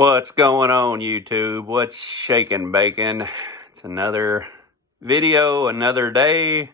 What's going on, YouTube? What's shaking, bacon? It's another video, another day,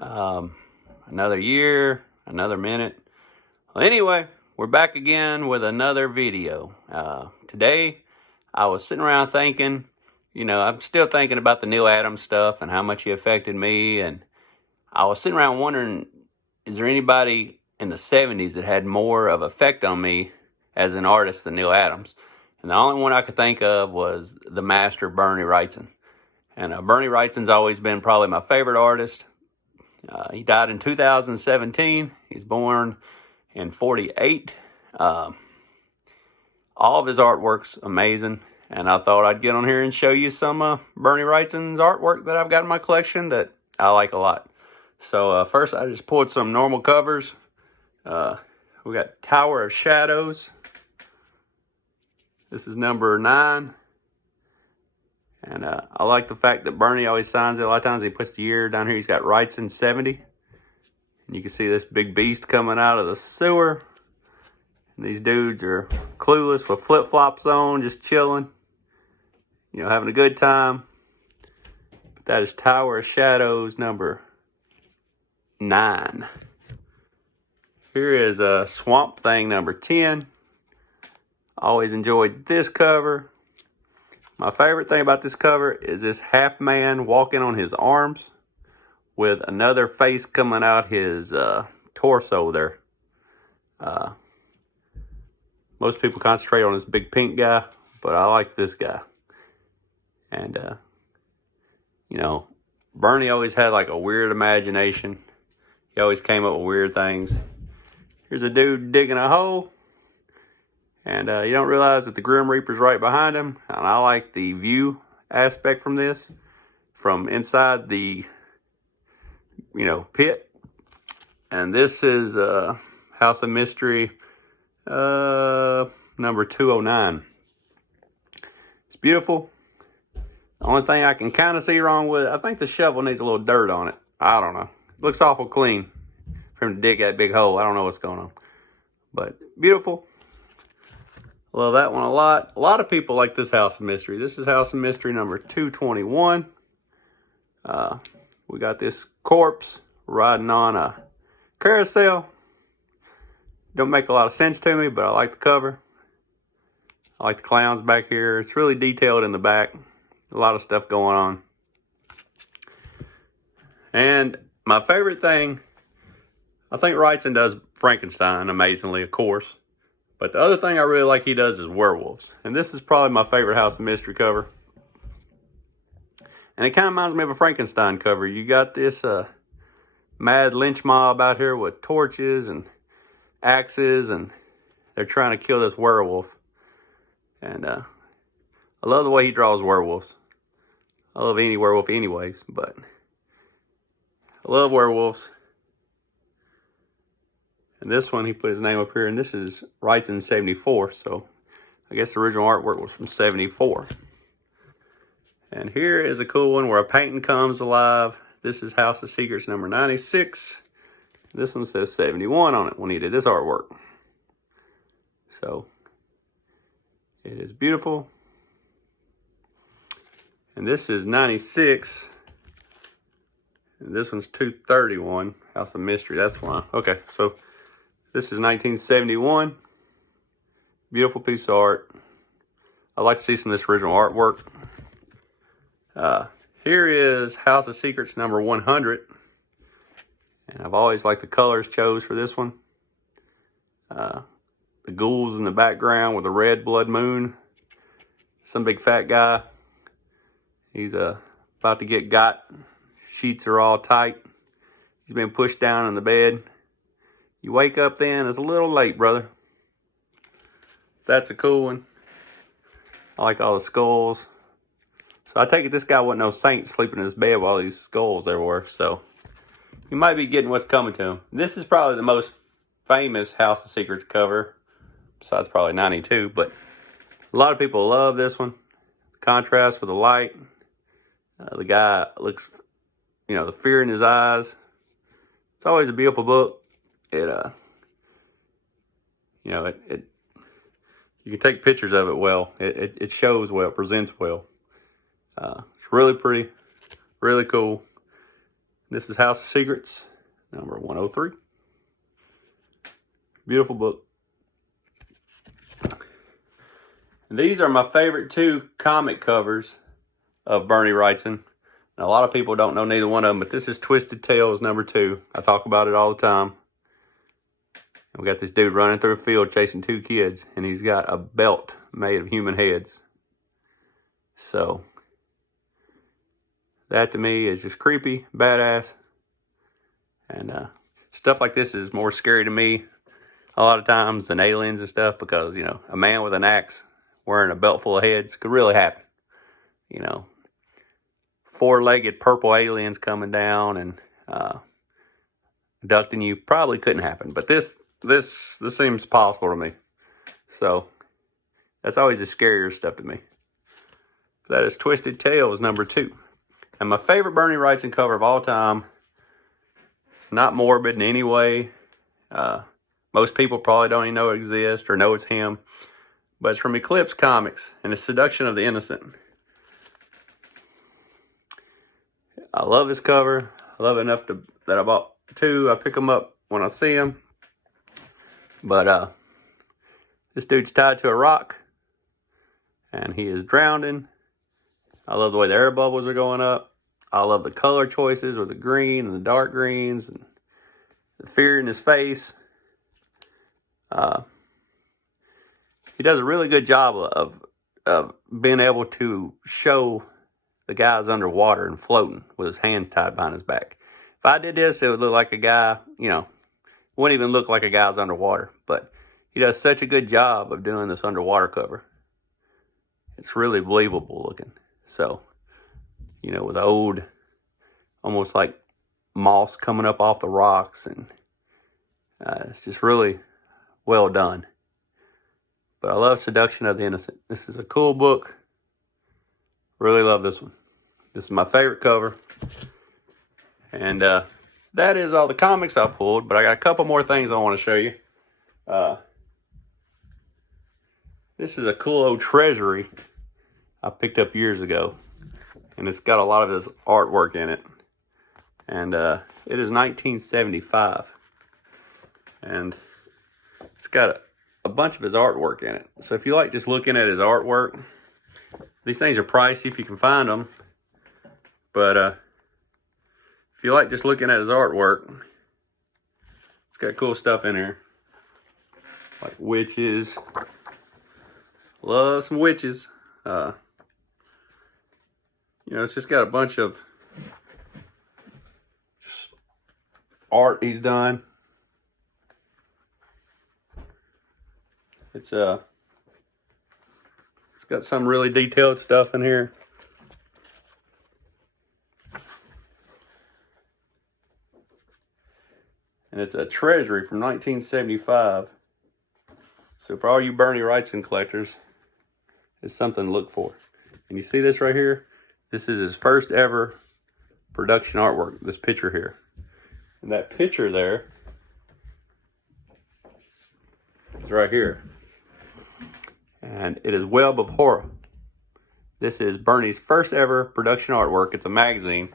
another year, another minute. Well, anyway, we're back again with another video. Today, I was sitting around thinking, I'm still thinking about the Neil Adams stuff and how much he affected me. And I was sitting around wondering, is there anybody in the 70s that had more of an effect on me as an artist than Neil Adams? And the only one I could think of was the master Bernie Wrightson. And Bernie Wrightson's always been probably my favorite artist. He died in 2017. He's born in 48. All of his artwork's amazing. And I thought I'd get on here and show you some Bernie Wrightson's artwork that I've got in my collection that I like a lot. So first I just pulled some normal covers. We got Tower of Shadows. This is number 9. And I like the fact that Bernie always signs it. A lot of times he puts the year down here. He's got Wrightson 70. And you can see this big beast coming out of the sewer. And these dudes are clueless with flip-flops on, just chilling. Having a good time. But that is Tower of Shadows number 9. Here is Swamp Thing number 10. Always enjoyed this cover. My favorite thing about this cover is this half man walking on his arms with another face coming out his torso there. Most people concentrate on this big pink guy, but I like this guy. And, Bernie always had like a weird imagination. He always came up with weird things. Here's a dude digging a hole. And you don't realize that the Grim Reaper's right behind him. And I like the view aspect from this. From inside the, pit. And this is House of Mystery number 209. It's beautiful. The only thing I can kind of see wrong with it, I think the shovel needs a little dirt on it. I don't know. It looks awful clean for him to dig that big hole. I don't know what's going on. But beautiful. Love that one a lot. A lot of people like this House of Mystery. This is House of Mystery number 221. We got this corpse riding on a carousel. Don't make a lot of sense to me, but I like the cover. I like the clowns back here. It's really detailed in the back. A lot of stuff going on. And my favorite thing, I think Wrightson does Frankenstein amazingly, of course. But the other thing I really like he does is werewolves. And this is probably my favorite House of Mystery cover. And it kind of reminds me of a Frankenstein cover. You got this mad lynch mob out here with torches and axes. And they're trying to kill this werewolf. And I love the way he draws werewolves. I love any werewolf anyways. But I love werewolves. And this one, he put his name up here, and this is Wrightson 74, so I guess the original artwork was from 74. And here is a cool one where a painting comes alive. This is House of Secrets number 96. This one says 71 on it when he did this artwork. So, it is beautiful. And this is 96. And this one's 231, House of Mystery, that's why. Okay, so this is 1971. Beautiful piece of art. I'd like to see some of this original artwork. Here is House of Secrets number 100. And I've always liked the colors chose for this one. The ghouls in the background with a red blood moon. Some big fat guy. He's about to get got. Sheets are all tight. He's been pushed down in the bed. You wake up then, it's a little late, brother. That's a cool one. I like all the skulls. So I take it this guy wasn't no saint sleeping in his bed with all these skulls everywhere. So you might be getting what's coming to him. This is probably the most famous House of Secrets cover. Besides probably 92. But a lot of people love this one. Contrast with the light. The guy looks, the fear in his eyes. It's always a beautiful book. You you can take pictures of it well. It shows well, presents well. It's really pretty, really cool. This is House of Secrets, number 103. Beautiful book. And these are my favorite two comic covers of Bernie Wrightson. Now, a lot of people don't know neither one of them, but this is Twisted Tales number 2. I talk about it all the time. And we got this dude running through a field chasing 2 kids, and he's got a belt made of human heads. So that to me is just creepy, badass. And stuff like this is more scary to me a lot of times than aliens and stuff, because, you know, a man with an axe wearing a belt full of heads could really happen. You know, 4-legged purple aliens coming down and abducting you probably couldn't happen. But this seems possible to me. So that's always the scarier stuff to me. That is Twisted Tales number 2. And my favorite Bernie Wrightson cover of all time. It's not morbid in any way. Most people probably don't even know it exists or know it's him. But it's from Eclipse Comics, and it's Seduction of the Innocent. I love this cover. I love it enough that I bought 2. I pick them up when I see them. But this dude's tied to a rock, and he is drowning. I love the way the air bubbles are going up. I love the color choices with the green and the dark greens and the fear in his face. He does a really good job of being able to show the guy's underwater and floating with his hands tied behind his back. If I did this, it would look like a guy, you know, wouldn't even look like a guy's underwater. But he does such a good job of doing this underwater cover. It's really believable looking. So, you know, with old, almost like moss coming up off the rocks, and it's just really well done. But I love Seduction of the Innocent. This is a cool book. Really love this one. This is my favorite cover. And that is all the comics I pulled, but I got a couple more things I want to show you. This is a cool old Treasury I picked up years ago, and it's got a lot of his artwork in it. And it is 1975, and it's got a bunch of his artwork in it. So if you like just looking at his artwork, these things are pricey if you can find them, but if you like just looking at his artwork, it's got cool stuff in here, like witches. Love some witches. You know, it's just got a bunch of just art he's done. It's got some really detailed stuff in here. And it's a Treasury from 1975. So for all you Bernie Wrightson collectors, it's something to look for. And you see this right here? This is his first ever production artwork, this picture here. And that picture there is right here. And it is Web of Horror. This is Bernie's first ever production artwork. It's a magazine.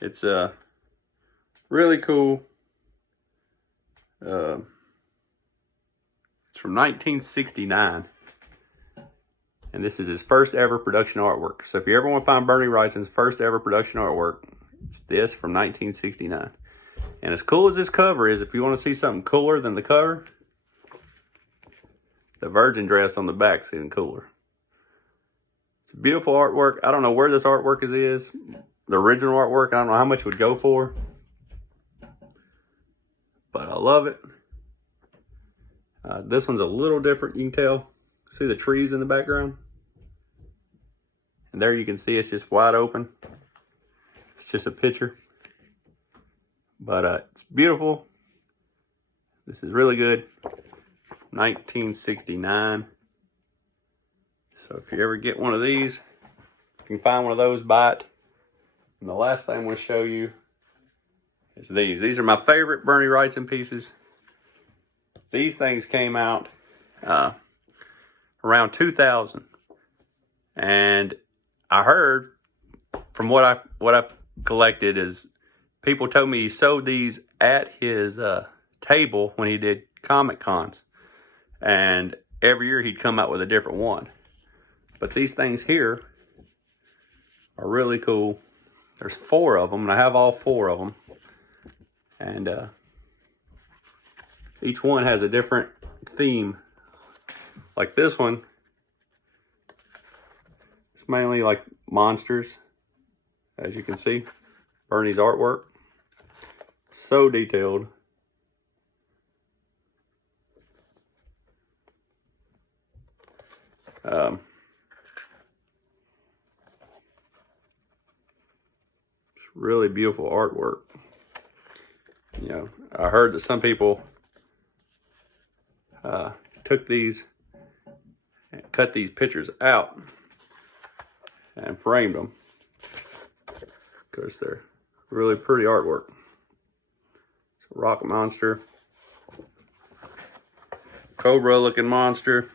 It's really cool. It's from 1969. And this is his first ever production artwork. So if you ever want to find Bernie Wrightson's first ever production artwork, it's this from 1969. And as cool as this cover is, if you want to see something cooler than the cover, the virgin dress on the back is even cooler. It's a beautiful artwork. I don't know where this artwork is. The original artwork, I don't know how much it would go for. But I love it. This one's a little different, you can tell. See the trees in the background? And there you can see it's just wide open. It's just a picture. But it's beautiful. This is really good. 1969. So if you ever get one of these, you can find one of those, buy it. And the last thing I'm going to show you is these. These are my favorite Bernie Wrightson pieces. These things came out around 2000. And I heard from what I've collected is people told me he sold these at his table when he did Comic Cons, and every year he'd come out with a different one. But these things here are really cool. There's 4 of them, and I have all 4 of them. And each one has a different theme. Like this one, it's mainly like monsters, as you can see. Bernie's artwork, so detailed. Really beautiful artwork. You know, I heard that some people took these and cut these pictures out and framed them because they're really pretty artwork. It's a rock monster, cobra looking monster,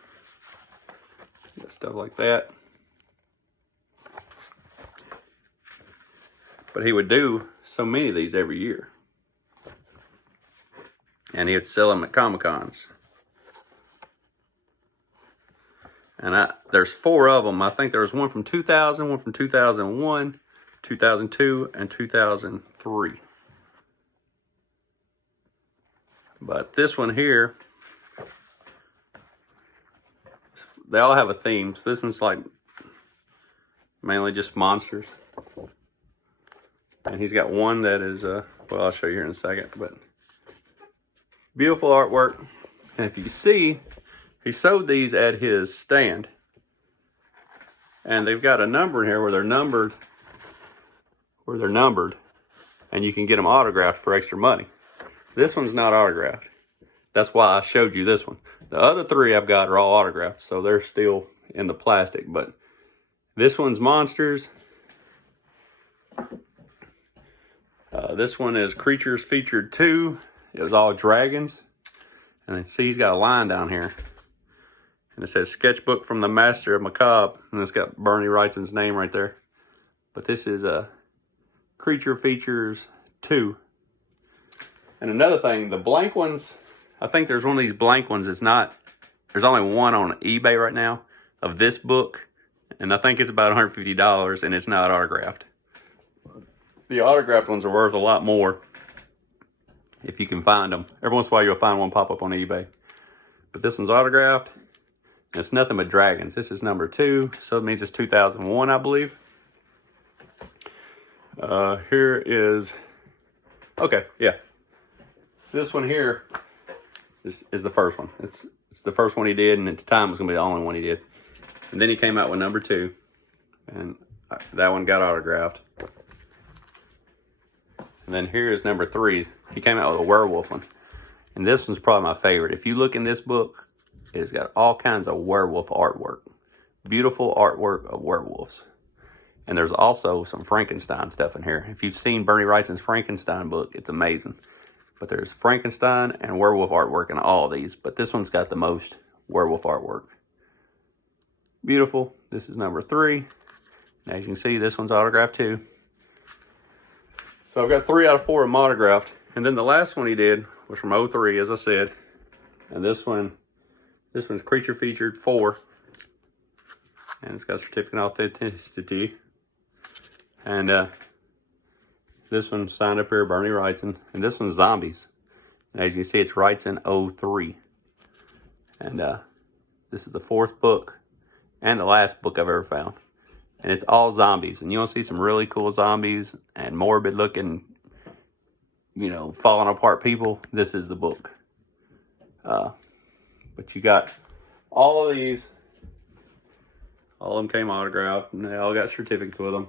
stuff like that. But he would do so many of these every year, and he would sell them at Comic Cons. And there's 4 of them. I think there was one from 2000, one from 2001, 2002, and 2003. But this one here, they all have a theme. So this one's like mainly just monsters. And he's got one that is, well, I'll show you here in a second. But beautiful artwork. And if you see, he sold these at his stand. And they've got a number in here where they're numbered. And you can get them autographed for extra money. This one's not autographed. That's why I showed you this one. The other 3 I've got are all autographed, so they're still in the plastic. But this one's monsters. This one is Creatures Featured 2. It was all dragons. And then see, he's got a line down here. And it says Sketchbook from the Master of Macabre. And it's got Bernie Wrightson's name right there. But this is Creature Features 2. And another thing, the blank ones, I think there's one of these blank ones that's not, there's only one on eBay right now of this book. And I think it's about $150 and it's not autographed. The autographed ones are worth a lot more if you can find them. Every once in a while you'll find one pop up on eBay. But this one's autographed. And it's nothing but dragons. This is number 2, so it means it's 2001, I believe. Here is, okay, yeah. This one here is the first one. It's the first one he did, and at the time it was going to be the only one he did. And then he came out with number 2, and that one got autographed. And then here is number 3. He came out with a werewolf one. And this one's probably my favorite. If you look in this book, it's got all kinds of werewolf artwork. Beautiful artwork of werewolves. And there's also some Frankenstein stuff in here. If you've seen Bernie Wrightson's Frankenstein book, it's amazing. But there's Frankenstein and werewolf artwork in all of these. But this one's got the most werewolf artwork. Beautiful. This is number 3. And as you can see, this one's autographed too. So I've got 3 out of 4 of them autographed. And then the last one he did was from 03, as I said. And this one's Creature Featured 4. And it's got certificate of authenticity. And this one's signed up here, Bernie Wrightson. And this one's Zombies. And as you can see, it's Wrightson 03. And this is the 4th book and the last book I've ever found. And it's all zombies. And you'll see some really cool zombies and morbid looking, you know, falling apart people. This is the book. But you got all of these. All of them came autographed, and they all got certificates with them.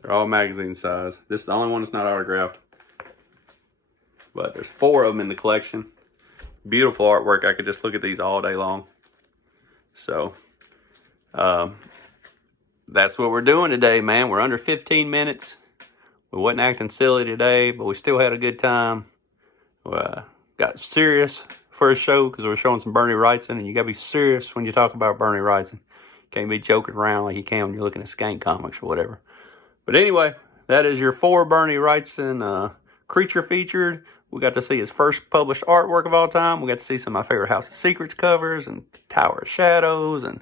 They're all magazine size. This is the only one that's not autographed. But there's 4 of them in the collection. Beautiful artwork. I could just look at these all day long. So, that's what we're doing today, man. We're under 15 minutes. We wasn't acting silly today, but we still had a good time. got serious for a show because we're showing some Bernie Wrightson, and you got to be serious when you talk about Bernie Wrightson. Can't be joking around like you can when you're looking at Skank Comics or whatever. But anyway, that is your 4 Bernie Wrightson creature featured. We got to see his first published artwork of all time. We got to see some of my favorite House of Secrets covers and Tower of Shadows and,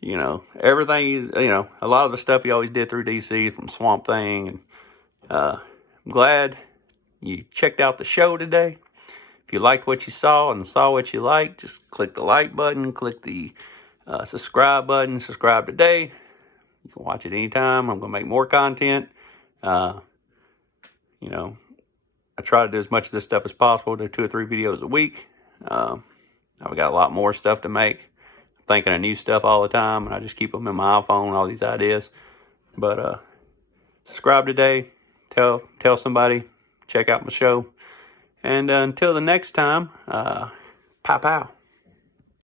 you know, everything. He's, you know, a lot of the stuff he always did through DC from Swamp Thing. And I'm glad you checked out the show today. If you liked what you saw and saw what you liked, just click the like button, click the subscribe button, subscribe today. You can watch it anytime. I'm going to make more content. You know, I try to do as much of this stuff as possible. Do 2 or 3 videos a week. I've got a lot more stuff to make. I'm thinking of new stuff all the time, and I just keep them in my iPhone, all these ideas. But subscribe today. Tell somebody. Check out my show. And until the next time, pow pow.